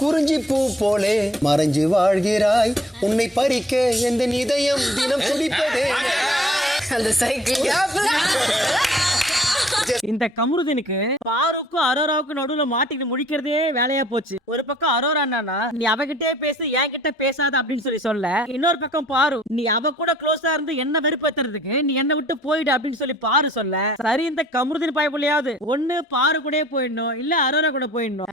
குறிஞ்சி பூ போலே மறைஞ்சு வாழ்கிறாய், உன்னை பறிக்க எந்த இதயம் தினம் துடிப்பதே. அந்த சைக்கிள் இந்த கமருதீனுக்கு பாருக்கும் அரோராவுக்கும் நடுவுல மாட்டிட்டு முடிக்கிறதே வேலையா போச்சு. ஒரு பக்கம் அரோரா என்னன்னா, நீ அவகிட்டே பேசு என்கிட்ட பேசாத அப்படின்னு சொல்ல, இன்னொரு பக்கம் பாரு, நீ அவ கூட க்ளோஸா இருந்து என்ன வெறுப்பேத்துறதுக்கு நீ என்ன விட்டு போயிடு அப்படின்னு சொல்லி பாரு சொல்ல, சரி இந்த கமருதீன் பயப்படியாவது ஒண்ணு பாரு கூட போயிடணும், இல்ல அரோரா கூட போயிடணும்.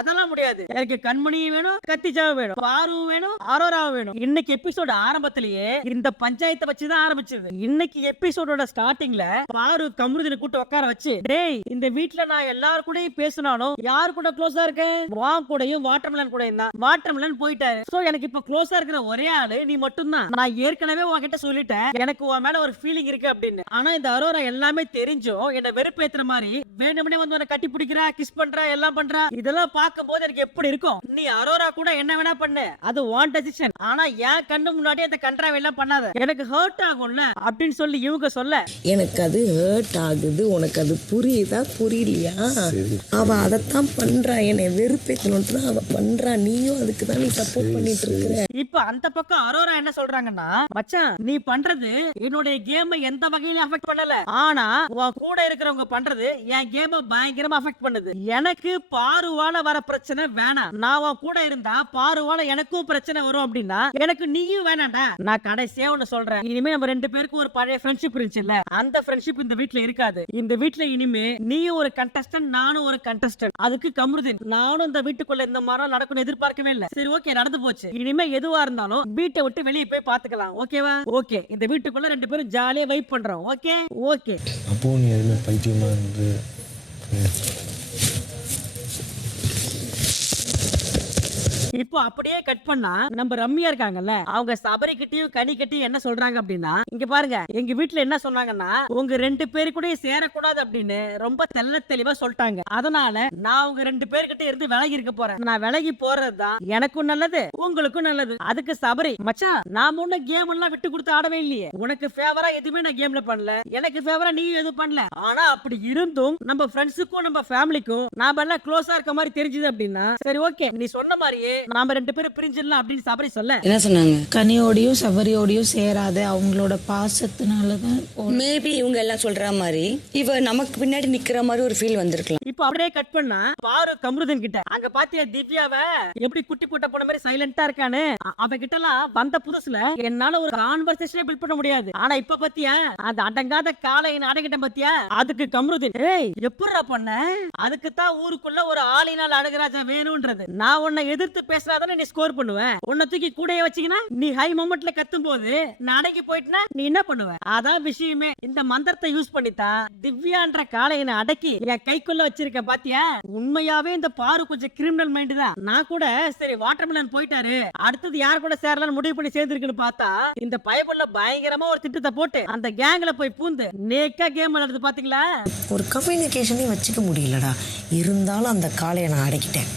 அதெல்லாம் முடியாது. எனக்கு கண்மணியும் வேணும், கத்திஜாவும் வேணும், பாருவும் வேணும், அரோராவும் வேணும். இன்னைக்கு எபிசோடு ஆரம்பத்திலேயே இந்த பஞ்சாயத்தை வச்சுதான் ஆரம்பிச்சது. இன்னைக்கு எபிசோடோட ஸ்டார்டிங்ல பாரு கமருதீனை கூட்டு உட்கார வச்சு, டேய் இந்த வீட்ல நான் எல்லாரும் கூடயும் பேசினாலும் யாரு கூட க்ளோஸா இருக்கேன், வா கூடயும் வாட்டர்மெலன் கூடயும் தான். வாட்டர்மெலன் போயிட்டாரு. சோ எனக்கு இப்ப க்ளோஸா இருக்கிற ஒரே ஆளு நீ மட்டும் தான். நான் ஏற்கனவே உன்கிட்ட சொல்லிட்டேன் எனக்கு உன் மேல ஒரு ஃபீலிங் இருக்கு அப்படின்னு. ஆனா இந்த அரோரா எல்லாமே தெரிஞ்சும் என்ன வெறுப்பேத்துற மாதிரி வேணும்னே வந்து உன்னை கட்டி பிடிக்கிறா, கிஸ் பண்றா, எல்லாம் பண்றா. இதெல்லாம் பார்க்கும்போது எனக்கு எப்படி இருக்கும்? நீ அரோரா கூட என்ன வேணா பண்ணு, அது வான் டெசிஷன். ஆனா என் கண்ணு முன்னாடி அந்த கண்ட்ராவ் எல்லாம் பண்ணாத, எனக்கு ஹர்ட் ஆகும்ல அப்படின்னு சொல்லி இவங்க சொல்ல, எனக்கு அது ஹர்ட் ஆகுது, உனக்கு அது புரியுதா புரியலையா? அவ அதைத்தான் பண்றா, என்னை வெறுப்பேத்தணும் தான் அவ பண்றா, நீயும் அதுக்கு தான் நீ சப்போர்ட் பண்ணிட்டு இருக்கிற. இப்ப அந்த பக்கம் அரோரா என்ன சொல்றாங்கன்னா, மச்சான் நீ பண்றது என்னுடைய கேம் எந்த வகையிலும் அஃபெக்ட் பண்ணல, ஆனா உன் கூட இருக்கிறவங்க பண்றது என் கேம் பயங்கரமா அஃபெக்ட் பண்ணுது. எனக்கு பாருவால வர பிரச்சனை வேணாம். நான் உன் கூட இருந்தா பாருவால எனக்கும் பிரச்சனை வரும் அப்படின்னா எனக்கு நீயும் வேணாண்டா. நான் கடைசியா ஒண்ணு சொல்றேன், இனிமே நம்ம ரெண்டு பேருக்கும் ஒரு பழைய ஃப்ரெண்ட்ஷிப் இருந்துச்சுல்ல, அந்த ஃப்ரெண்ட்ஷிப் இந்த வீட்ல இருக்காது. இந்த வீட்ல இனிமே நீயும் ஒரு கண்டஸ்டன்ட், நானும் ஒரு கண்டஸ்டன்ட். அதுக்கு கமருதீன் நானும் இந்த வீட்டுக்குள்ள இந்த மாதிரி நடக்கும் எதிர்பார்க்கவே இல்ல. சரி ஓகே நடந்து போச்சு. இனிமே எதுவா இருந்தாலும் வீட்டை விட்டு வெளியே போய் பாத்துக்கலாம். ஓகேவா? ஓகே. இந்த வீட்டுக்குள்ள ரெண்டு பேரும் ஜாலியா வைப் பண்றோம். Okay okay. அப்போ நீ எதுவுமே பைத்தியமா இருந்து இப்போ அப்படியே கட் பண்ணா நம்ம ரம்யா இருக்காங்கல்ல, அவங்க சபரி கிட்டயும் கனி கிட்டயும் என்ன சொல்றாங்க அப்படின்னா, இங்க பாருங்க எங்க வீட்டுல என்ன சொன்னாங்கன்னா, உங்க ரெண்டு பேரு கூட சேரக்கூடாது அப்படின்னு ரொம்ப தெள்ள தெளிவா சொல்லிட்டாங்க. அதனால நான் உங்க ரெண்டு பேர்கிட்ட இருந்து விலகி இருக்க போறேன். நான் விலகி போறதுதான் எனக்கும் நல்லது, உங்களுக்கும் நல்லது. அதுக்கு சபரி, மச்சான் நான் முன்ன கேம் எல்லாம் விட்டு கொடுத்து ஆடவே இல்லையே, உனக்கு ஃபேவரா எதுவுமே நான் கேம்ல பண்ணல, எனக்கு ஃபேவரா நீ எதுவும் பண்ணல. ஆனா அப்படி இருந்தும் நம்ம ஃப்ரெண்ட்ஸுக்கும் நம்ம ஃபேமிலிக்கும் நாம எல்லாம் க்ளோஸா இருக்க மாதிரி தெரிஞ்சது அப்படின்னா, சரி ஓகே நீ சொன்ன மாதிரியே நாம ரெண்டு பேரும் பிரிஞ்சிடலாம் அப்படின்னு சபரி சொல்ல, என்ன சொன்னாங்க? கனியோடையும் சபரியோடையும் சேராத, அவங்களோட பாசத்தினாலதான். மேபி இவங்க எல்லாம் சொல்ற மாதிரி இவ நமக்கு பின்னாடி நிக்கிற மாதிரி ஒரு ஃபீல் வந்திருக்கலாம். இப்ப அப்படியே கட் பண்ணா பாரு கமருதீன் கிட்ட, அங்க பாத்தியா திவ்யாவ எப்படி குட்டி போட்ட போன மாதிரி சைலண்டா இருக்கானு. அவ கிட்ட எல்லாம் வந்த புதுசுல என்னால ஒரு கான்வர்சேஷனே பில்ட் பண்ண முடியாது. ஆனா இப்ப பாத்தியா அந்த அடங்காத காலையின் அடங்கிட்ட பாத்தியா. அதுக்கு கமருதீன், ஏய் எப்படிடா பண்ண? அதுக்கு தான் ஊருக்குள்ள ஒரு ஆளினால் அழகராஜா வேணும்ன்றது. நான் உன்னை எதிர்த்து பேசுறாதானே நீ ஸ்கோர் பண்ணுவேன். உன்னை தூக்கி கூடையே வச்சீங்கன்னா நீ ஹை மொமெண்ட்ல கத்தும் போது நான் அடங்கி போயிட்டுனா நீ என்ன பண்ணுவ? அதான் விஷயமே. இந்த மந்திரத்தை யூஸ் பண்ணித்தான் திவ்யான்ற காளையனை அடக்கி என் கைக்குள்ள வச்சிருக்க பாத்தியா. உண்மையாவே இந்த பாரு கொஞ்சம் கிரிமினல் மைண்ட் தான். நான் கூட சரி வாட்டர்மெலன் போயிட்டாரு, அடுத்தது யார் கூட சேரலாம்னு முடிவு பண்ணி சேர்ந்திருக்குன்னு பார்த்தா இந்த பயபுள்ள பயங்கரமா ஒரு திட்டத்தை போட்டு அந்த கேங்ல போய் பூந்து நேக்கா கேம் விளையாடுது பாத்தீங்களா. ஒரு கம்யூனிகேஷனே வச்சுக்க முடியலடா. இருந்தாலும் அந்த காளையை நான் அடக்கிட்டேன்.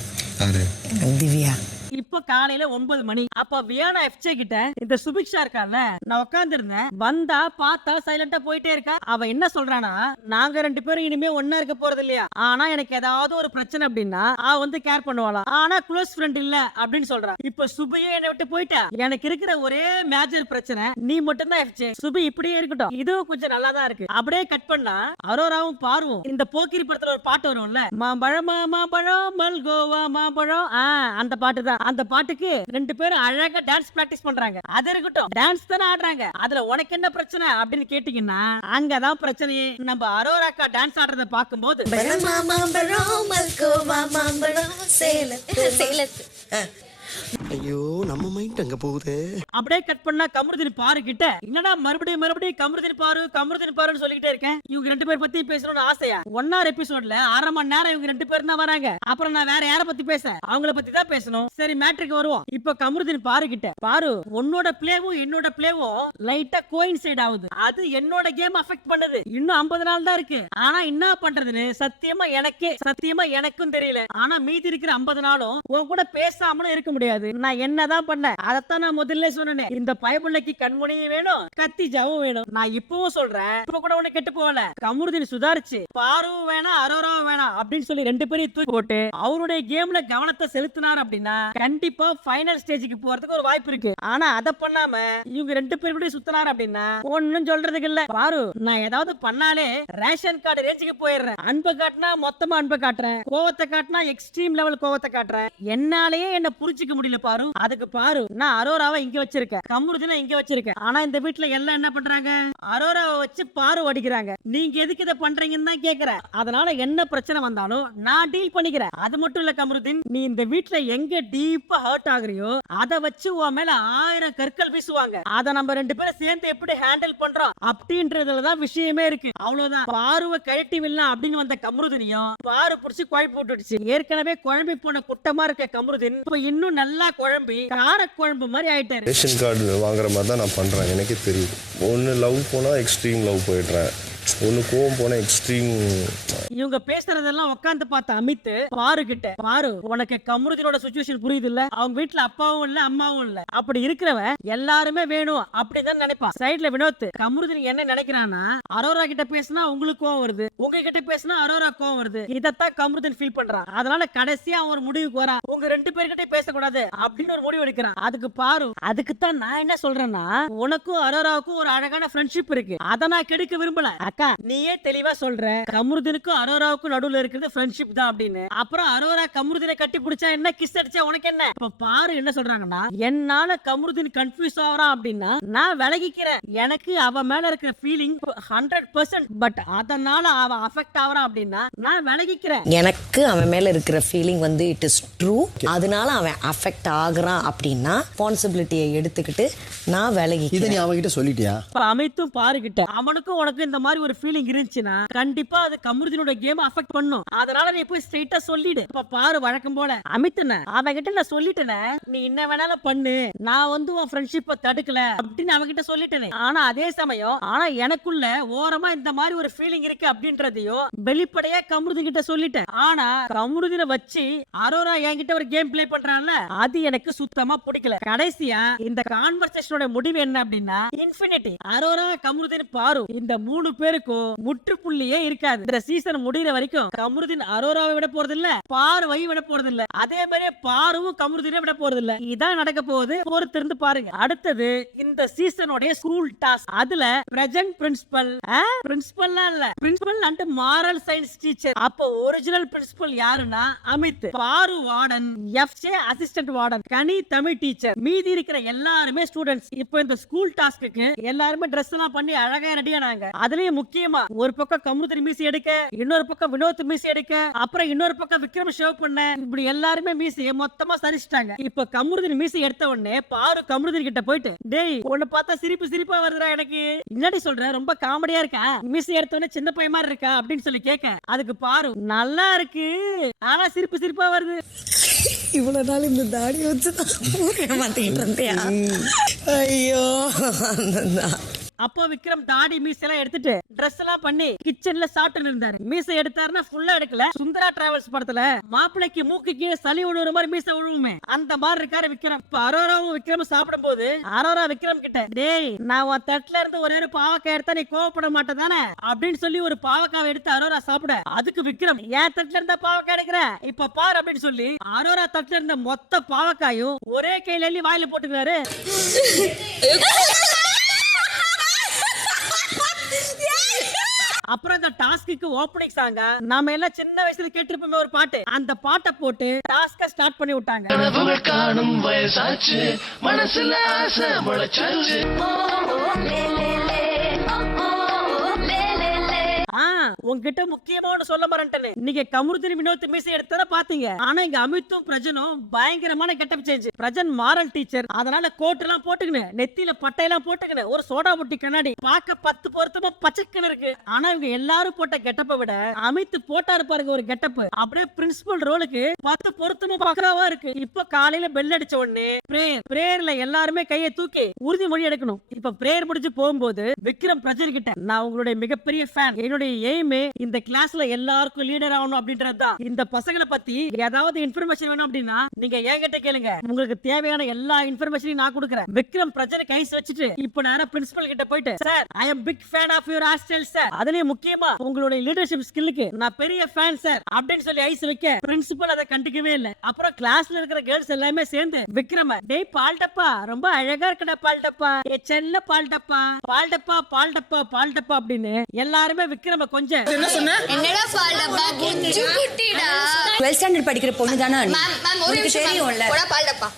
திவ்யா இப்ப காலையில 9 மணி. அப்ப வியானா எஃப்ஜே கிட்ட இந்த சுபிக்ஷா இருக்கான்ல, நான் உட்கார்ந்து இருந்தேன், வந்தா பார்த்தா சைலண்டா போயிட்டே இருக்கா. அவ என்ன சொல்றானா, நாங்க ரெண்டு பேரும் இனிமே ஒன்னா இருக்க போறது இல்லையா, ஆனா எனக்கு ஏதாவது ஒரு பிரச்சனை அப்படின்னா அவ வந்து கேர் பண்ணுவாளாம், ஆனா க்ளோஸ் ஃப்ரெண்ட் இல்ல அப்படின்னு சொல்றா. இப்ப சுபியே என்னை விட்டு போயிட்டா. எனக்கு இருக்கிற ஒரே மேஜர் பிரச்சனை நீ மட்டும் தான் எஃப்ஜே. சுபி இப்படியே இருக்கட்டும், இதுவும் கொஞ்சம் நல்லா தான் இருக்கு. அப்படியே கட் பண்ணா அரோராவும் பார்வும் இந்த போக்கிரி படத்துல ஒரு பாட்டு வரும்ல, மாம்பழம் மாம்பழம் மல்கோவா மாம்பழம், அந்த பாட்டு தான். அந்த பாட்டுக்கு ரெண்டு பேரும் அழகா டான்ஸ் பிராக்டிஸ் பண்றாங்க. அது இருக்கட்டும், டான்ஸ் தானே ஆடுறாங்க, அதுல உனக்கு என்ன பிரச்சனை அப்படின்னு கேட்டீங்கன்னா அங்கதான் பிரச்சனையே. நம்ம அரோராக்கா டான்ஸ் ஆடுறத பாக்கும்போது ஐயோ நம்ம மைண்ட் அங்க போகுது. அப்படியே கட் பண்ணா கமருதீன் பாரு கிட்ட, என்னடா மறுபடியும் கமருதீன் பாருன்னு சொல்லிக்கிட்டே இருக்கேன். இவங்க ரெண்டு பேர் பத்தி பேசணும்னு ஆசையா? 1 hour எபிசோட்ல 1/2 மணி நேரம் இவங்க ரெண்டு பேரும் தான் வராங்க. அப்புறம் நான் வேற யார பத்தி பேச? அவங்கள பத்தி தான் பேசணும். சரி மேட்ருக்கு வருவோம். இப்ப கமருதீன் பாரு கிட்ட, பாரு உன்னோட பிளேவும் என்னோட பிளேவும் லைட்டா கோயின்சைட் ஆகுது. அது என்னோட கேம் அஃபெக்ட் பண்ணுது. இன்னும் 50 நாள் தான் இருக்கு. ஆனா என்ன பண்றதுன்னு சத்தியமா எனக்கும் தெரியல. ஆனா மீதி இருக்கிற 50 நாளும் உன் கூட பேசாமலும் இருக்க முடியாது. நான் என்னதான் என்னெல்லாம் பண்ண அதத்தான் நான் முதல்ல சொன்னேன். இந்த பயமுள்ளைக்கு கண்முனையும் வேணும் கத்திஜாவும் வேணும். நான் இப்பவும் சொல்றேன், இப்ப கூட உனக்கு கெட்டு போகல. கமருதீன் சுதாரிச்சு பாருவும் வேணாம் அரோராவும் வேணாம் அப்படின்னு சொல்லி 2 பேரையும் தூக்கி போட்டு அவருடைய கேம்ல கவனத்தை செலுத்தினார் அப்படின்னா கண்டிப்பா ஃபைனல் ஸ்டேஜுக்கு போறதுக்கு ஒரு வாய்ப்பு இருக்கு. ஆனா அதை பண்ணாம இவங்க 2 பேரும் கூட சுத்தினார் அப்படின்னா ஒன்னும் சொல்றதுக்கு இல்ல. பாரு, நான் ஏதாவது பண்ணாலே ரேஷன் கார்டு ரேஞ்சுக்கு போயிடுறேன். அன்பை காட்டினா மொத்தமா அன்பை காட்டுறேன், கோவத்தை காட்டினா எக்ஸ்ட்ரீம் லெவல் கோவத்தை காட்டுறேன். என்னாலேயே என்ன புரிஞ்சுக்க முடியல பாரு. அதுக்கு பாரு, நான் அரோராவை இங்க வச்சிருக்கேன், கமருதீனை இங்க வச்சிருக்கேன். ஆனா இந்த வீட்டுல எல்லாம் என்ன பண்றாங்க, அரோராவை வச்சு பாரு அடிக்கிறாங்க. நீங்க எதுக்கு இதை பண்றீங்கன்னு தான் கேக்குறேன். அதனால என்ன பிரச்சனை வந்தாலும் நான் டீல் பண்ணிக்கிறேன். அது மட்டும் இல்ல கமருதீன், நீ இந்த வீட்டுல எங்க டீப்பா ஹர்ட் ஆகுறியோ அதை வச்சு உன் மேல 1000 கற்கள் வீசுவாங்க. அதை நம்ம 2 பேரும் சேர்ந்து எப்படி ஹேண்டில் பண்றோம் அப்படின்றதுலதான் விஷயமே இருக்கு. அவ்வளவுதான். பாருவை கழட்டி விடலாம் அப்படின்னு வந்த கமருதீனையும் பாரு புடிச்சு குழம்பி போட்டுடுச்சு. ஏற்கனவே குழம்பி போன குட்டமா இருக்க கமருதீன் இப்ப இன்னும் நல்லா குழம்பி கார குழம்பு மாதிரி ஆயிட்டாரு. ரேஷன் கார்டு வாங்குற மாதிரி தான் நான் பண்ணுறேன். எனக்கே தெரியுது. ஒன்று லவ் போனால் எக்ஸ்ட்ரீம் லவ் போயிடுறேன், ஒன்று கோவம் போனால் எக்ஸ்ட்ரீம். இவங்க பேசுறதெல்லாம் உட்காந்து பார்த்த அமித் பாரு கிட்ட, பாரு உனக்கு கமருதீனோட சிச்சுவேஷன் புரியுது இல்ல, அவங்க வீட்டுல அப்பாவும் இல்ல அம்மாவும் இல்ல, அப்படி இருக்கிறவன் எல்லாருமே வேணும் அப்படின்னு நினைப்பான். சைடுல வினோத், கமருதீன் என்ன நினைக்கிறான்னா அரோரா கிட்ட பேசினா உங்களுக்கு கோவம் வருது, உங்ககிட்ட பேசினா அரோரா கோவம் வருது, இதத்தான் கமருதீன் ஃபீல் பண்றான். அதனால கடைசியா ஒரு முடிவுக்கு வரான், உங்க 2 பேர்கிட்ட பேசக்கூடாது அப்படின்னு ஒரு முடிவு எடுக்கிறான். அதுக்கு பாரு, அதுக்குத்தான் நான் என்ன சொல்றேன்னா, உனக்கும் அரோராவுக்கும் ஒரு அழகான ஃப்ரெண்ட்ஷிப் இருக்கு, அதை நான் கெடுக்க விரும்பல. அக்கா நீயே தெளிவா சொல்ற, கமருதீனுக்கும் அரோராவுக்கும் நடுவுல இருக்கிறது ஃப்ரெண்ட்ஷிப் தான் அப்படின்னு. அப்புறம் அரோரா கமருதீனை கட்டி பிடிச்சா என்ன, கிஸ் அடிச்சா உனக்கு என்ன? இப்ப பாரு என்ன சொல்றாங்கன்னா, என்னால கமருதீன் கன்ஃபியூஸ் ஆவறான் அப்படின்னா நான் விலகிக்கிறேன், எனக்கு அவ மேல இருக்கிற ஃபீலிங் 100%, பட் அதனால அவ அஃபெக்ட் ஆவறான் அப்படின்னா நான் விலகிக்கிறேன். எனக்கு அவன் மேல இருக்கிற ஃபீலிங் வந்து இட் இஸ் ட்ரூ, அதனால அவன் அஃபெக்ட் ஆகுறான் அப்படின்னா ரெஸ்பான்சிபிலிட்டியை எடுத்துக்கிட்டு நான் விலகி. இதை நீ அவகிட்ட சொல்லிட்டியா? அமித்தும் பாருகிட்ட அவனுக்கும் உனக்கு இந்த மாதிரி ஒரு ஃபீலிங் இருந்துச்சுன்னா கண்டிப்பா அது கமருதீனோட கேம் அஃபெக்ட் பண்ணும். அதனால நீ போய் ஸ்ட்ரைட்டா சொல்லிடு. இப்ப பாரு வழக்கம் போல அமித்ன அவகிட்ட நான் சொல்லிட்டேனே, நீ என்ன வேணாலும் பண்ணு, நான் வந்து உன் ஃப்ரெண்ட்ஷிப்பை தடுக்கல அப்படின்னு அவகிட்ட சொல்லிட்டேனே. ஆனா அதே சமயம் எனக்குள்ள ஓரமா இந்த மாதிரி ஒரு ஃபீலிங் இருக்கு அப்படின்றதையும் வெளிப்படையா கமருதீன் கிட்ட சொல்லிட்டேன். ஆனா கமருதீனை வச்சு அரோரா என்கிட்ட ஒரு கேம் பிளே பண்றான்ல, அது எனக்கு சுத்தமா பிடிக்கல. கடைசியா இந்த கான்வர்சேஷனோட முடிவு என்ன அப்படின்னா இன்ஃபினிட்டி. அரோரா கமருதீன் பாரு இந்த 3 பேருக்கும் முற்றுப்புள்ளியே இருக்காது. இந்த சீசன் முடிகிற வரைக்கும் கமருதீன் அரோராவை விட போறது இல்ல, பார்வை விட போறது இல்ல, அதே மாதிரி பாருவும் கமருதீனை விட போறது இல்ல. இதான் நடக்க போகுது, பொறுத்திருந்து பாருங்க. அடுத்தது இந்த சீசனோட ஸ்கூல் டாஸ்க். அதுல பிரசன்ட் பிரின்சிபல் இல்ல, principal and moral science teacher. அப்ப ஒரிஜினல் பிரின்சிபல் யாருன்னா அமித், பாரு வார்டன், எஃப்ஜே அசிஸ்டன்ட் வார்டன், கனி தமிழ் டீச்சர், மீதி இருக்கிற எல்லாருமே ஸ்டூடெண்ட்ஸ். இப்போ இந்த ஸ்கூல் டாஸ்க்கு எல்லாருமே ட்ரெஸ் எல்லாம் பண்ணி அழகா ரெடியானாங்க. அதுலயும் முக்கியமா ஒரு பக்கம் கமருதீன் மீசி எடுக்க, இன்னொரு பக்கம் வினோத் மீசி எடுக்க, அப்புறம் இன்னொரு பக்கம் விக்ரம் ஷேவ் பண்ண, இப்படி எல்லாருமே மீசி மொத்தமா சரிச்சிட்டாங்க. இப்ப கமருதீன் மீசி எடுத்த உடனே பாரு கமருதீன் கிட்ட போயிட்டு, டேய் உன்னை பார்த்தா சிரிப்பா வருதுடா, எனக்கு முன்னாடி சொல்ற ரொம்ப காமெடியா இருக்கா, மீசி எடுத்த உடனே சின்ன பையன் மாதிரி இருக்கா அப்படின்னு சொல்லி கேட்க, அதுக்கு பாரு நல்லா இருக்கு ஆனா சிரிப்பா வருது. இவ்வளவு நாள் இந்த தாடி வச்சுதான் மாத்திக்கிட்டு இருந்தியா? ஐயோ. அப்போ விக்ரம் தாடி மீசெல்லாம் எடுத்துட்டு ட்ரெஸ் எல்லாம் பண்ணி கிச்சன்ல சாப்பிட்டு இருந்தாரு. மீசை எடுத்தாருன்னா ஃபுல்லா எடுக்கல. சுந்தரா டிராவல்ஸ் படத்துல மாப்பிளைக்கு மூக்கு கீழே சளி விழுற மாதிரி மீசை விழுவுமே, அந்த மாதிரி இருக்காரு விக்ரம். இப்ப அரோராவும் விக்ரம் சாப்பிடும் போது அரோரா விக்ரம் கிட்ட, டேய் நான் உன் தட்டுல இருந்து ஒரே ஒரு பாவக்காய் எடுத்தா நீ கோவப்பட மாட்டே தானே அப்படின்னு சொல்லி ஒரு பாவக்காவை எடுத்து அரோரா சாப்பிட, அதுக்கு விக்ரம் ஏன் தட்டுல இருந்த பாவக்காய் எடுக்கிற இப்ப பாரு அப்படின்னு சொல்லி அரோரா தட்டுல இருந்த மொத்த பாவக்காயும் ஒரே கையில எள்ளி வாயில போட்டுக்கிறாரு. அப்புறம் இந்த டாஸ்க்கு ஓப்பனிங் சாங்க நாம எல்லாம் சின்ன வயசுல கேட்டிருப்போமே ஒரு பாட்டு, அந்த பாட்டை போட்டு டாஸ்க ஸ்டார்ட் பண்ணி விட்டாங்க. காணும் வயசாச்சு மனசுல ஆசை முளைச்சாச்சு. உங்ககிட்ட முக்கியமா ஒண்ணு சொல்ல மறந்துட்டேன். நீங்க கமருதீன் வினோத் மீசை எடுத்தத பாத்தீங்க, ஆனா இங்க அமித்தும் பிரஜனும் பயங்கரமான getup change. Prajan moral teacher, அதனால கோட் எல்லாம் போட்டுக்கினு, நெத்தியில பட்டையெல்லாம் போட்டுக்கினு, ஒரு சோடா புட்டி கண்ணாடி, பார்க்க 10 பொருத்தமா பச்சைக்கன்னு இருக்கு. ஆனா இவங்க எல்லாரும் போட்ட கெட்டப்பை விட அமித் போட்டாரு பாருங்க ஒரு கெட்டப், அப்படியே பிரின்சிபல் ரோலுக்கு 10 பொருத்தமா பக்காவா இருக்கு. இப்ப காலையில பெல் அடிச்ச உடனே பிரேயர்ல எல்லாருமே கையை தூக்கி உறுதிமொழி எடுக்கணும். இப்ப பிரேயர் முடிஞ்சு போகும்போது விக்ரம் பிரஜன் கிட்ட, நான் உங்களுடைய மிகப்பெரிய ஃபேன், என்னுடைய எய்ம் நோக்கமே இந்த கிளாஸ்ல எல்லாருக்கும் லீடர் ஆகணும் அப்படின்றதுதான். இந்த பசங்களை பத்தி ஏதாவது இன்ஃபர்மேஷன் வேணும் அப்படின்னா நீங்க என்கிட்ட கேளுங்க. உங்களுக்கு தேவையான எல்லா இன்ஃபர்மேஷனையும் நான் கொடுக்குறேன். விக்ரம் பிரச்சனை கைஸ் வச்சுட்டு இப்ப நேரா பிரின்சிபல் கிட்ட போயிட்டு, sir I am big fan of your hair style sir, அதுலயும் முக்கியமா உங்களுடைய லீடர்ஷிப் ஸ்கில்லுக்கு நான் பெரிய ஃபேன் சார் அப்படின்னு சொல்லி ஐஸ் வைக்க பிரின்சிபல் அதை கண்டுக்கவே இல்லை. அப்புறம் கிளாஸ்ல இருக்கிற கேர்ள்ஸ் எல்லாமே சேர்ந்து விக்ரம, டேய் பால்டப்பா ரொம்ப அழகா இருக்கடா பால்டப்பா, ஏ செல்ல பால்டப்பா பால்டப்பா பால்டப்பா பால்டப்பா அப்படின்னு எல்லாருமே விக்ரம கொஞ்சம் என்னடா பால்டப்பா கிச்சு குட்டிடா 12th ஸ்டாண்டர்ட் படிக்கிற பொண்ணு தானே மேம் ஒரு நிமிஷம் தெரியும்ல போடா பால்டப்பா.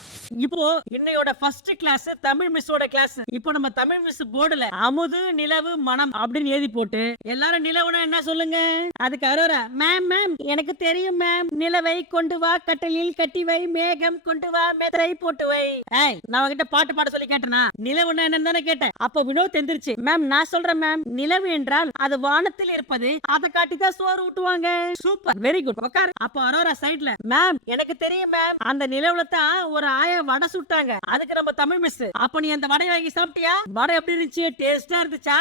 இப்போ இன்னையோட ஃபர்ஸ்ட் கிளாஸ் தமிழ் மிஸ்ஸோட கிளாஸ். இப்போ நம்ம தமிழ் மிஸ் போர்டுல அமுது நிலவு மனம் அப்படின்னு எழுதி போட்டு எல்லாரும் நிலவுனா என்ன சொல்லுங்க. அதுக்கு அரோரா, மேம் மேம் எனக்கு தெரியும் மேம், நிலவை கொண்டு வா கட்டலில் கட்டி வை, மேகம் கொண்டு வா மெத்தை போட்டு வை. ஏய் நான் உங்ககிட்ட பாட்டு பாட சொல்லி கேட்டனா? நிலவுனா என்னன்னு தானே கேட்டேன். அப்ப வினோத் எந்திரிச்சு, மேம் நான் சொல்றேன் மேம், நிலவு என்றால் அது வானத்தில் இருப்பது, அதை காட்டி தான் சோறு ஊட்டுவாங்க. சூப்பர், வெரி குட், உட்காரு. அப்ப அரோரா சைடுல, மேம் எனக்கு தெரியும் மேம், அந்த நிலவுல தான் ஒரு ஆயா வடை சுட்டாங்க, அதுக்கு நம்ம தமிழ் மிஸ். அப்ப நீ அந்த வடை வாங்கி சாப்பிட்டியா? வடை எப்படி இருந்துச்சு? டேஸ்டா இருந்துச்சா?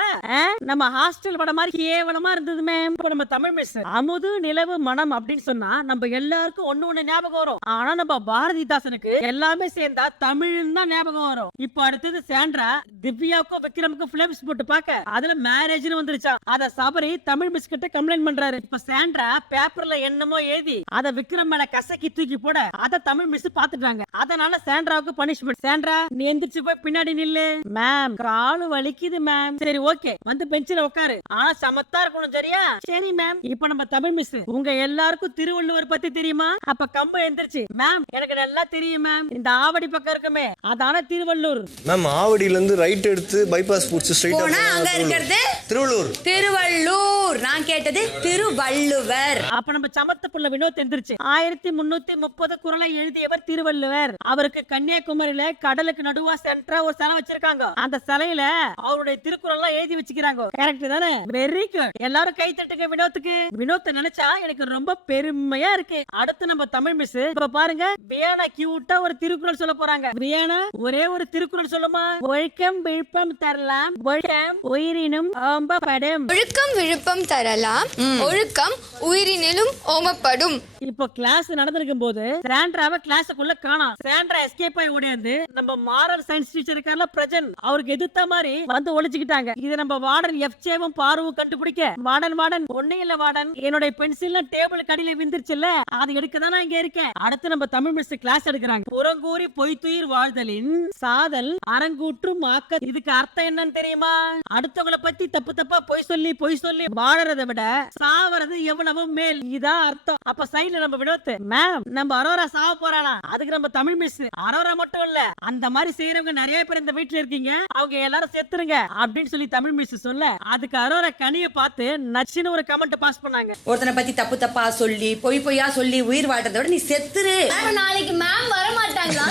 நம்ம ஹாஸ்டல் வடை மாதிரி கேவலமா இருந்தது மேம். இப்ப நம்ம தமிழ் மிஸ் அமுது நிலவு மனம் அப்படின்னு சொன்னா நம்ம எல்லாருக்கும் ஒண்ணு ஞாபகம் வரும். ஆனா நம்ம பாரதிதாசனுக்கு எல்லாமே சேர்ந்தா தமிழ் தான் ஞாபகம் வரும். இப்ப அடுத்தது சாண்ட்ரா திவ்யாவுக்கும் விக்ரமுக்கும் பிலிம்ஸ் போட்டு பார்க்க அதுல மேரேஜ்னு வந்துருச்சா. அத சபரி தமிழ் மிஸ் கிட்ட கம்ப்ளைண்ட் பண்றாரு. இப்ப சாண்ட்ரா பேப்பர்ல என்னமோ எழுதி அத விக்ரம் மேல கசக்கி தூக்கி போட அத தமிழ் மிஸ் பாத்துட்டாங்க. அதனால சாண்ட்ராவுக்கு பனிஷ்மென்ட். சாண்ட்ரா நீ எந்திரிச்சு போய் பின்னாடி நில்லு. மேம் காலு வலிக்குது மேம். சரி ஓகே, வந்து பெஞ்சில உட்காரு, ஆனா சமத்தா இருக்கணும் சரியா? சரி மேம். இப்ப நம்ம தமிழ் மிஸ், உங்க எல்லாருக்கும் திருவள்ளுவர் பத்தி தெரியுமா? அப்ப கம்பு எந்திரிச்சு, மேம் எனக்கு நல்லா தெரியும் மேம், இந்த ஆவடி பக்கம் இருக்குமே அதான திருவள்ளூர். மேம் ஆவடியில இருந்து ரைட் எடுத்து பைபாஸ் புடிச்சு ஸ்ட்ரைட்டா போனா அங்க இருக்கிறது திருவள்ளூர். திருவள்ளூர். நான் கேட்டது திருவள்ளுவர். அப்ப நம்ம சமத்த புள்ள வினோத் எந்திரிச்சு, 1330 குறளை எழுதியவர் திருவள்ளுவர். அவருக்கு கன்னியாகுமரியில கடலுக்கு நடுவா சென்டரா ஒரு சிலை வச்சிருக்காங்க. அந்த சிலையில அவருடைய திருக்குறள் எல்லாம் எழுதி வச்சுக்கிறாங்க. கரெக்ட் தானே? Very good. எல்லாரும் கை தட்டுங்க வினோத்துக்கு. வினோத்தை நினைச்சா எனக்கு ரொம்ப பெருமையா இருக்கு. அடுத்து நம்ம தமிழ் மிஸ் இப்ப பாருங்க, பிரியானா கியூட்டா ஒரு திருக்குறள் சொல்ல போறாங்க. பிரியானா ஒரே ஒரு திருக்குறள் சொல்லுமா? ஒழுக்கம் விழுப்பம் தரலாம், ஒழுக்கம் உயிரினும் ஓம்பப்படும். ஒழுக்கம் விழுப்பம் தரலாம், ஒழுக்கம் உயிரினிலும் ஓமப்படும். இப்போ கிளாஸ் நடந்திருக்கும் போது சாண்ட்ராவை கிளாஸுக்குள்ள காணோம். சாண்ட்ரா எஸ்கேப் ஆகி ஓடியாந்து நம்ம மாரல் சயின்ஸ் டீச்சர் இருக்கார்ல பிரஜன், அவருக்கு எதிர்த்த மாதிரி வந்து ஒளிச்சுக்கிட்டாங்க. இது நம்ம வார்டன் எஃப்சேவும் பாருவும் கண்டுபிடிக்க, வார்டன் ஒண்ணே இல்ல வார்டன், என்னோட பென்சில் டேபிள் கடியில விந்துருச்சுல்ல, அது எடுக்க தான் நான் இங்க இருக்கேன். அடுத்து நம்ம தமிழ் மிஸ் கிளாஸ் எடுக்கிறாங்க. புறங்கூறி பொய்த்துயிர் வாழ்தலின் சாதல் அரங்கூற்றும் ஆக்க. இதுக்கு அர்த்தம் என்னன்னு தெரியுமா? அடுத்தவங்களை பத்தி தப்பு தப்பா பொய் சொல்லி வாழறதை விட சாவறது எவ்வளவு மேல், இதான் அர்த்தம். அப்ப சைடுல நம்ம வினோத், மேம் நம்ம அரோரா சாவ போறானா? அதுக்கு நம்ம தமிழ் மிஸ், அரோரா மட்டும் இல்ல அந்த மாதிரி செய்யறவங்க நிறைய பேர் இந்த வீட்டுல இருக்கீங்க, அவங்க எல்லாரும் செத்துருங்க அப்படின்னு சொல்லி தமிழ் மிஸ் சொல்ல, அதுக்கு அரோரா கனிய பார்த்து நச்சுன்னு ஒரு கமெண்ட் பாஸ் பண்ணாங்க. ஒருத்தனை பத்தி தப்பு தப்பா சொல்லி பொய்யா சொல்லி உயிர் வாழ்றதை விட நீ செத்துரு. நாளைக்கு மேம் வர மாட்டாங்களா?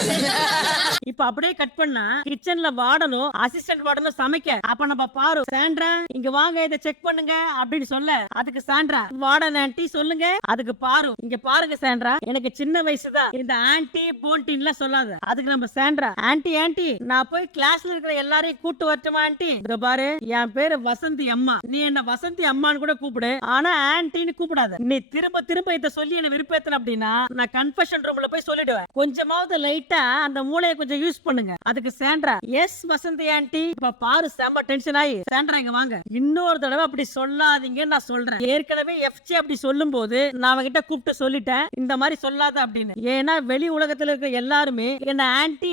இப்ப அப்படியே கட் பண்ணா கிச்சன்ல வார்டனும் அசிஸ்டன்ட் வார்டனும் சமைக்க, அப்ப நம்ம பாரு, சாண்ட்ரா இங்க வாங்க இதை செக் பண்ணுங்க அப்படின்னு சொல்ல, அதுக்கு சாண்ட்ரா, வார்டன் ஆன்ட்டி சொல்லுங்க. அதுக்கு பாரு, இங்க பாருங்க சாண்ட்ரா, எனக்கு சின்ன வயசுதான், இந்த ஆன்ட்டி போன்டின்ல சொல்லாத. அதுக்கு நம்ம சாண்ட்ரா, ஆன்ட்டி நான் போய் கிளாஸ்ல இருக்கிற எல்லாரையும் கூட்டு வரட்டுமா ஆன்ட்டி? இங்க பாரு, என் பேரு வசந்தி அம்மா, நீ என்ன வசந்தி அம்மான்னு கூட கூப்பிடு, ஆனா ஆன்ட்டின்னு கூப்பிடாத. நீ திரும்ப திரும்ப இத சொல்லி என்ன விருப்பேத்தன அப்படின்னா நான் கன்ஃபெஷன் ரூம்ல போய் சொல்லிடுவேன். கொஞ்சமாவது லைட்டா அந்த மூளையை கொஞ்சம் யூஸ் பண்ணுங்க. அதுக்கு சாண்ட்ரா, எஸ் வசந்தி ஆன்ட்டி. இப்ப பாரு செம்ம டென்ஷன் ஆகி, சாண்ட்ரா இங்க வாங்க, இன்னொரு தடவை அப்படி சொல்லாதீங்கன்னு நான் சொல்றேன். ஏற்கனவே எஃப்சி அப்படி சொல்லும் போது நான் அவகிட்ட கூப்பிட்டு சொல்லிட்டேன் இந்த மாதிரி சொல்லாத அப்படின்னு. ஏன்னா வெளி உலகத்துல இருக்க எல்லாருமே என்ன ஆன்ட்டி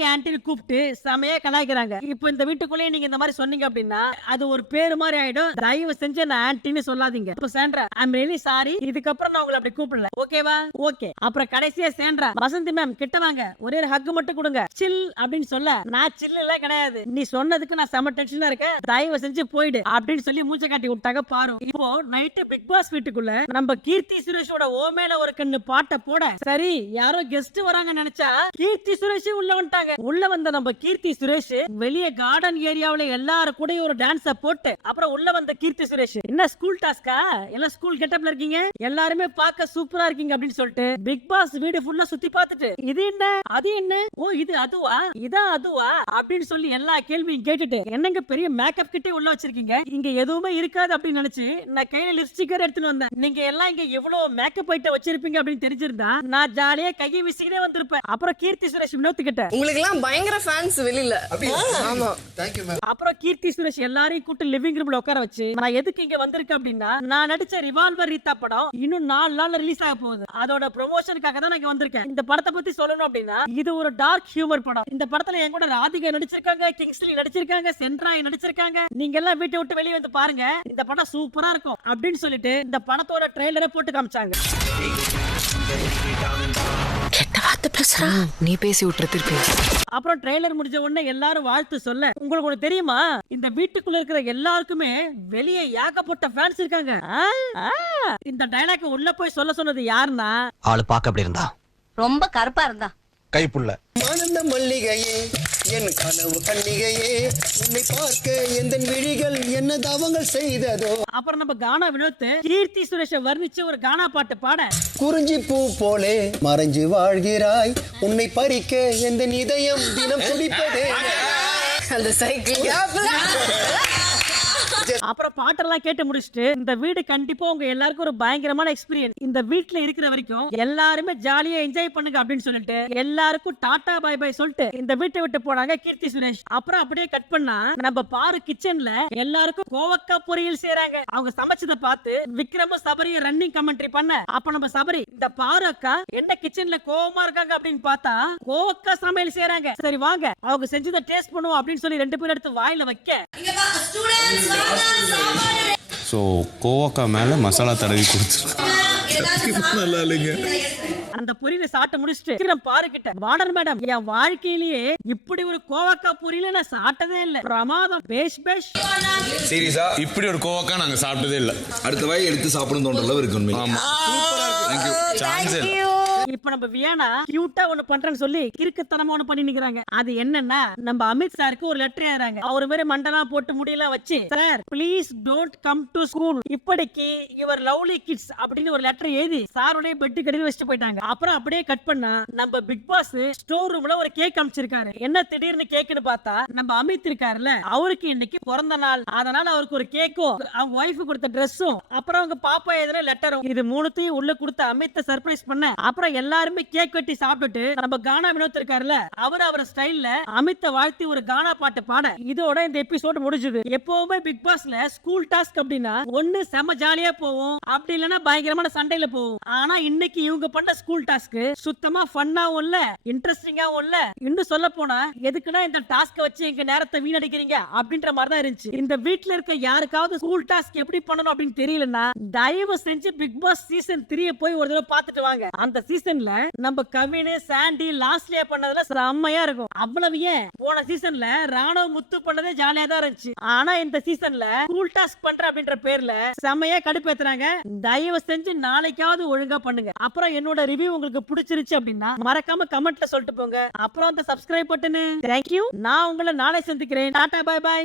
கூப்பிட்டு செமையா கலாய்க்கிறாங்க. இப்போ இந்த வீட்டுக்குள்ளேயே நீங்க இந்த மாதிரி சொன்னீங்க அப்படின்னா அது ஒரு பேரு மாதிரி ஆயிடும். தயவு செஞ்சு என்ன ஆன்ட்டின்னு சொல்லாதீங்க. இப்போ Sandra, I am really sorry, இதுக்கப்புறம் நான் உங்களை அப்படி கூப்பிடல, ஓகேவா? ஓகே. அப்புறம் கடைசியா சாண்ட்ரா, வசந்தி மேம் கிட்ட வாங்க, ஒரே ஒரு ஹக் மட்டும் கொடுங்க, சில் அப்படின்னு சொல்ல, நான் சில் எல்லாம் கிடையாது, நீ சொன்னதுக்கு நான் செம டென்ஷனா இருக்கேன், தயவு செஞ்சு போயிடு அப்படின்னு சொல்லி மூச்சை காட்டி விட்டாங்க. பாரு, இப்போ நைட்டு பிக் பாஸ் வீட்டுக்குள்ள நம்ம கீர்த்தி சுரேஷோட ஓ மேல ஒரு கண்ணு பாட்டை போட, சரி யாரோ கெஸ்ட் வராங்க நினைச்சா கீர்த்தி சுரேஷ் உள்ள வந்துட்டாங்க. உள்ள வந்த நம்ம கீர்த்தி சுரேஷ் வெளியே கார்டன் ஏரியாவுல எல்லாரும் கூட ஒரு டான்ஸ போட்டு, அப்புறம் உள்ள வந்த கீர்த்தி சுரேஷ், என்ன ஸ்கூல் டாஸ்கா, எல்லாம் ஸ்கூல் கெட்டப்ல இருக்கீங்க, எல்லாருமே பார்க்க சூப்பரா இருக்கீங்க அப்படின்னு சொல்லிட்டு பிக் பாஸ் வீடு ஃபுல்லா சுத்தி பார்த்துட்டு, இது என்ன அது என்ன, ஓ இது அதுவா, இதான் அதுவா அப்படின்னு சொல்லி எல்லா கேள்வியும் கேட்டுட்டு என்னங்க பெரிய மேக்கப் கிட்டே உள்ள வச்சிருக்கீங்க, இங்க எதுவுமே இருக்காது அப்படின்னு நினைச்சு நான் கையில லிப்ஸ்டிக்கர் எடுத்துட்டு வந்தேன். நீங்க எல்லாம் இங்க எவ்வளவு மேக்கப் ஐட்டம் வச்சிருப்பீங்க அப்படின்னு தெரிஞ்சிருந்தா நான் ஜாலியா கையை வீசிக்கிட்டே வந்திருப்பேன். அப்புறம் கீர்த்தி சுரேஷ் வினோத் கிட்ட உங்களுக்கு எல்லாம் பயங்கர ஃபேன்ஸ் வெளியில. ஆமா. அப்புறம் கீர்த்தி சுரேஷ் எல்லாரையும் கூட்டு லிவிங் ரூம்ல உட்கார வச்சு நான் எதுக்கு இங்க வந்திருக்கேன் அப்படின்னா நான் நடிச்ச ரிவால்வர் ரீதா படம் இன்னும் 4 நாள்ல ரிலீஸ் ஆக போகுது. அதோட ப்ரொமோஷனுக்காக தான் நான் வந்திருக்கேன். இந்த படத்தை பத்தி சொல்லணும் அப்படின்னா இது ஒரு டார்க் ஹியூமர் படம். இந்த படத்துல என் கூட ராதிகா நடிச்சிருக்காங்க, கிங்ஸ்லி நடிச்சிருக்காங்க, சென்ட்ராய் நடிச்சிருக்காங்க. நீங்க எல்லாம் வீட்டை விட்டு வெளியே வந்து பாருங்க, இந்த படம் சூப்பரா இருக்கும் அப்படின்னு சொல்லிட்டு இந்த படத்தோட ட்ரெய்லரை போட்டு காமிச்சாங்க. கெட்ட வார்த்தை பேசுறா, நீ பேசி விட்டுற திருப்பி. அப்புறம் ட்ரெய்லர் முடிஞ்ச உடனே எல்லாரும் வாழ்த்து சொல்ல, உங்களுக்கு ஒண்ணு தெரியுமா, இந்த வீட்டுக்குள்ள இருக்கிற எல்லாருக்குமே வெளியே ஏகப்பட்ட ஃபேன்ஸ் இருக்காங்க. இந்த டைலாக் உள்ள போய் சொல்ல சொன்னது யாருன்னா, ஆளு பாக்க அப்படி இருந்தா, ரொம்ப கருப்பா இருந்தா, கைப்புள்ள ஆனந்த மல்லிகையே என் கனவு கண்ணிகையே உன்னை பார்க்க எந்த விழிகள் என்ன தவங்கள் செய்ததோ. அப்புறம் நம்ம கானா வினோத் கீர்த்தி சுரேஷ வர்ணிச்சு ஒரு கானா பாட்டு பாட, குறிஞ்சி பூ போலே மறைஞ்சு வாழ்கிறாய் உன்னை பறிக்க எந்த இதயம் தினம் துடிப்பதே. அந்த சைக்கிள் அப்புறம் பாட்டெல்லாம் கேட்டு முடிச்சுட்டு இந்த வீடு கண்டிப்பா உங்க எல்லாருக்கும் ஒரு பயங்கரமான எக்ஸ்பீரியன்ஸ். இந்த வீட்ல இருக்கிற வரைக்கும் எல்லாருமே ஜாலியா என்ஜாய் பண்ணுங்க அப்படின்னு சொல்லிட்டு எல்லாருக்கும் டாடா பை பை சொல்லிட்டு இந்த வீட்டை விட்டு போனாங்க கீர்த்தி சுரேஷ். அப்புறம் அப்படியே கட் பண்ணா நம்ம பாரு கிச்சன்ல எல்லாருக்கும் கோவக்கா பொரியல் செய்றாங்க. அவங்க சமைச்சதை பார்த்து விக்ரமும் சபரியும் ரன்னிங் கமெண்ட்ரி பண்ண, அப்ப நம்ம சபரி இந்த பாரு அக்கா என்ன கிச்சன்ல கோவமா இருக்காங்க அப்படின்னு பார்த்தா கோவக்கா சமையல் செய்றாங்க. சரி வாங்க அவங்க செஞ்சதை டேஸ்ட் பண்ணுவோம் அப்படின்னு சொல்லி 2 பேரும் எடுத்து வாயில வைக்க, ஸோ கோவக்கா மேலே மசாலா தடவி கொடுத்துருக்கேன். நல்லா இல்லைங்க. அந்த பொரியலை சாப்பிட்டு முடிச்சுட்டு பாருக்கிட்ட, வார்டன் மேடம் என் வாழ்க்கையிலேயே இப்படி ஒரு கோவக்கா பொரியல நான் சாப்பிட்டதே இல்ல, பிரமாதம், பேஷ் பேஷ். சீரியஸா இப்படி ஒரு கோவக்கா நாங்க சாப்பிட்டதே இல்ல. அடுத்த வாய் எடுத்து சாப்பிடணும் தோன்ற அளவு இருக்கு உண்மை. ஆமா, தேங்க் யூ. சான்ஸ் இல்ல. இப்ப நம்ம வியானா கியூட்டா ஒண்ணு பண்றேன்னு சொல்லி கிறுக்குத்தனமா ஒண்ணு பண்ணி நிக்கிறாங்க. அது என்னன்னா நம்ம அமித் சாருக்கு ஒரு லெட்டர் எழுதுறாங்க. அவர் மாதிரி மண்டலாம் போட்டு முடியெல்லாம் வச்சு, sir please don't come to school, இப்படிக்கு யுவர் லவ்லி கிட்ஸ் அப்படின்னு ஒரு லெட்டர் எழுதி சாருடைய பெட்டு கடையில் வச்சுட்டு போயிட்டாங்க. அப்புறம் அப்படியே கட் பண்ணா நம்ம பிக் பாஸ் ஸ்டோர் ரூம்ல ஒரு கேக் அமைச்சிருக்காரு. என்ன திடீர்னு கேக்குன்னு பார்த்தா நம்ம அமித் இருக்காருல்ல, அவருக்கு இன்னைக்கு பிறந்த நாள். அதனால அவருக்கு ஒரு கேக்கும் அவங்க ஒய்ஃபு கொடுத்த ட்ரெஸ்ஸும் அப்புறம் அவங்க பாப்பா எழுதின லெட்டரும், இது மூணுத்தையும் உள்ள கொடுத்த அமித் சர்ப்ரைஸ் பண்ண. அப்புறம் எல்லாருமே கேக் வெட்டி சாப்பிட்டுட்டு நம்ம கானா வினோத் இருக்காருல்ல, அவர் ஸ்டைல்ல அமித்த வாழ்த்தி ஒரு கானா பாட்டு பாட இதோட இந்த எபிசோட் முடிஞ்சது. எப்பவுமே பிக் பாஸ்ல ஸ்கூல் டாஸ்க் அப்படின்னா ஒண்ணு செம ஜாலியா போவோம், அப்படி இல்லைன்னா பயங்கரமான சண்டையில போவோம். ஆனா இன்னைக்கு இவங்க பண்ண ஸ்கூல் டாஸ்க் சுத்தமா ஃபன்னாவும் இல்ல, இன்ட்ரெஸ்டிங்காவும் இல்ல. இன்னும் சொல்ல போனா எதுக்குன்னா இந்த டாஸ்க வச்சு எங்க நேரத்தை வீணடிக்கிறீங்க அப்படின்ற மாதிரி தான் இருந்துச்சு. இந்த வீட்ல இருக்க யாருக்காவது ஸ்கூல் டாஸ்க் எப்படி பண்ணணும் அப்படின்னு தெரியலன்னா தயவு செஞ்சு பிக் பாஸ் சீசன் 3 போய் ஒரு தடவை பார்த்துட்டு வாங்க. அந்த சீசன்ல நம்ம கவின் சாண்டி லாஸ்ட்லயே பண்ணதுல செம்மையா இருக்கும். அவ்வளவு ஏன் போன சீசன்ல ராணவ முத்து பண்ணதே ஜாலியா தான் இருந்துச்சு. ஆனா இந்த சீசன்ல ஸ்கூல் டாஸ்க் பண்ற அப்படின்ற பேர்ல செம்மையா கடுப்பேத்துறாங்க. தயவு செஞ்சு நாளைக்காவது ஒழுங்கா பண்ணுங்க. அப்புறம் என்னோட ரிவ்யூ உங்களுக்கு பிடிச்சிருச்சு அப்படின்னா மறக்காம கமெண்ட்ல சொல்லிட்டு போங்க. அப்புறம் அந்த சப்ஸ்கிரைப் பட்டனு. தேங்க்யூ. நான் உங்களை நாளை சந்திக்கிறேன். Tata bye by.